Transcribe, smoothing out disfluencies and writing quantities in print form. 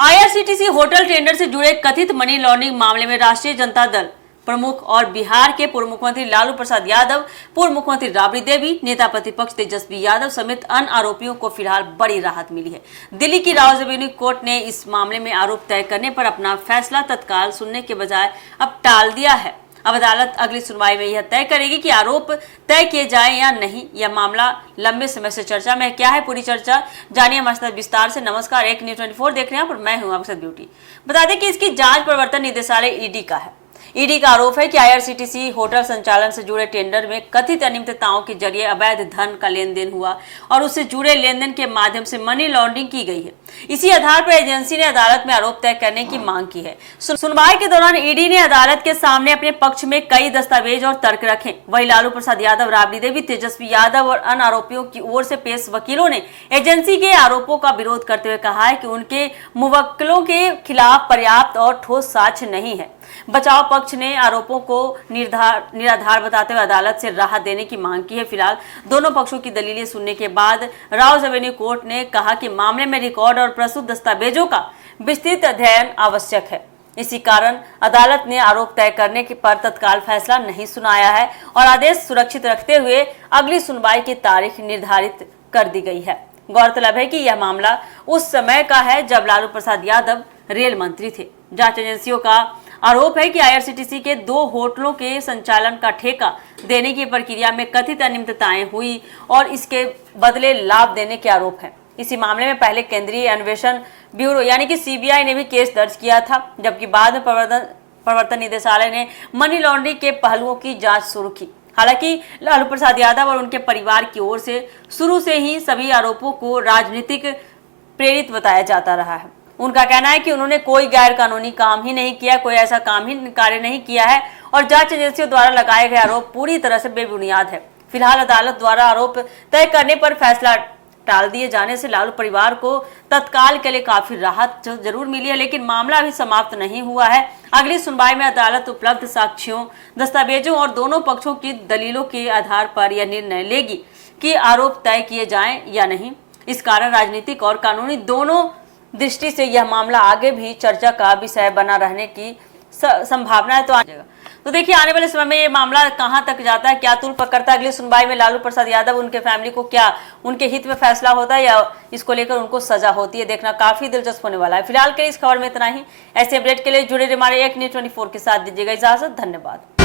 IRCTC hotel tender से जुड़े कथित मनी लॉन्ड्रिंग मामले में राष्ट्रीय जनता दल प्रमुख और बिहार के पूर्व मुख्यमंत्री लालू प्रसाद यादव, पूर्व मुख्यमंत्री राबड़ी देवी, नेता प्रतिपक्ष तेजस्वी यादव समेत अन्य आरोपियों को फिलहाल बड़ी राहत मिली है। दिल्ली की राउज एवेन्यू कोर्ट ने इस मामले में आरोप तय करने पर अपना फैसला तत्काल सुनने के बजाय अब टाल दिया है। अब अदालत अगली सुनवाई में यह तय करेगी कि आरोप तय किए जाए या नहीं। यह मामला लंबे समय से चर्चा में। क्या है पूरी चर्चा, जानिए हमारे साथ विस्तार से। नमस्कार, एक न्यूज़ 24 देख रहे हैं और मैं हूं आपके साथ ब्यूटी। बता दें कि इसकी जांच प्रवर्तन निदेशालय ईडी का है। ईडी का आरोप है कि आईआरसीटीसी होटल संचालन से जुड़े टेंडर में कथित अनियमितताओं के जरिए अवैध धन का लेन देन हुआ और उससे जुड़े लेन देन के माध्यम से मनी लॉन्ड्रिंग की गई है। इसी आधार पर एजेंसी ने अदालत में आरोप तय करने की मांग की है। सुनवाई के दौरान ईडी ने अदालत के सामने अपने पक्ष में कई दस्तावेज और तर्क रखे। वहीं लालू प्रसाद यादव, राबड़ी देवी, तेजस्वी यादव और अन्य आरोपियों की ओर से पेश वकीलों ने एजेंसी के आरोपों का विरोध करते हुए कहा है कि उनके मुवक्किलों के खिलाफ पर्याप्त और ठोस साक्ष्य नहीं है। बचाव पक्ष ने आरोपों को निराधार बताते हुए अदालत से राहत देने की मांग की है। फिलहाल दोनों पक्षों की दलीलें सुनने के बाद राउज एवेन्यू कोर्ट ने कहा कि मामले में रिकॉर्ड और प्रस्तुत दस्तावेजों का विस्तृत अध्ययन आवश्यक है। इसी कारण अदालत ने आरोप तय करने पर तत्काल फैसला नहीं सुनाया है और आदेश सुरक्षित रखते हुए अगली सुनवाई की तारीख निर्धारित कर दी गई है। गौरतलब है कि यह मामला उस समय का है जब लालू प्रसाद यादव रेल मंत्री थे। जांच एजेंसियों का आरोप है कि आईआरसीटीसी के 2 होटलों के संचालन का ठेका देने की प्रक्रिया में कथित अनियमितताएं हुई और इसके बदले लाभ देने के आरोप हैं। इसी मामले में पहले केंद्रीय अन्वेषण ब्यूरो यानी कि सीबीआई ने भी केस दर्ज किया था, जबकि बाद में प्रवर्तन निदेशालय ने मनी लॉन्ड्रिंग के पहलुओं की जांच शुरू की। हालांकि लालू प्रसाद यादव और उनके परिवार की ओर से शुरू से ही सभी आरोपों को राजनीतिक प्रेरित बताया जाता रहा है। उनका कहना है कि उन्होंने कोई गैर कानूनी काम ही नहीं किया, कोई ऐसा काम ही कार्य नहीं किया है और जांच एजेंसियों द्वारा लगाए गए आरोप पूरी तरह से बेबुनियाद है। फिलहाल अदालत द्वारा आरोप तय करने पर फैसला टाल दिए जाने से लालू परिवार को तत्काल के लिए काफी राहत जरूर मिली है, लेकिन मामला अभी समाप्त नहीं हुआ है। अगली सुनवाई में अदालत उपलब्ध साक्ष्यों, दस्तावेजों और दोनों पक्षों की दलीलों के आधार पर यह निर्णय लेगी कि आरोप तय किए जाएं या नहीं। इस कारण राजनीतिक और कानूनी दोनों दृष्टि से यह मामला आगे भी चर्चा का विषय बना रहने की संभावना है। तो देखिए आने वाले समय में ये मामला कहां तक जाता है, क्या तूल पकड़ता है। अगली सुनवाई में लालू प्रसाद यादव, उनके फैमिली को क्या उनके हित में फैसला होता है या इसको लेकर उनको सजा होती है, देखना काफी दिलचस्प होने वाला है। फिलहाल के इस खबर में इतना ही। ऐसे अपडेट के लिए जुड़े रहिए हमारे एक न्यूज़ 24 के साथ। दीजिएगा इजाजत। धन्यवाद।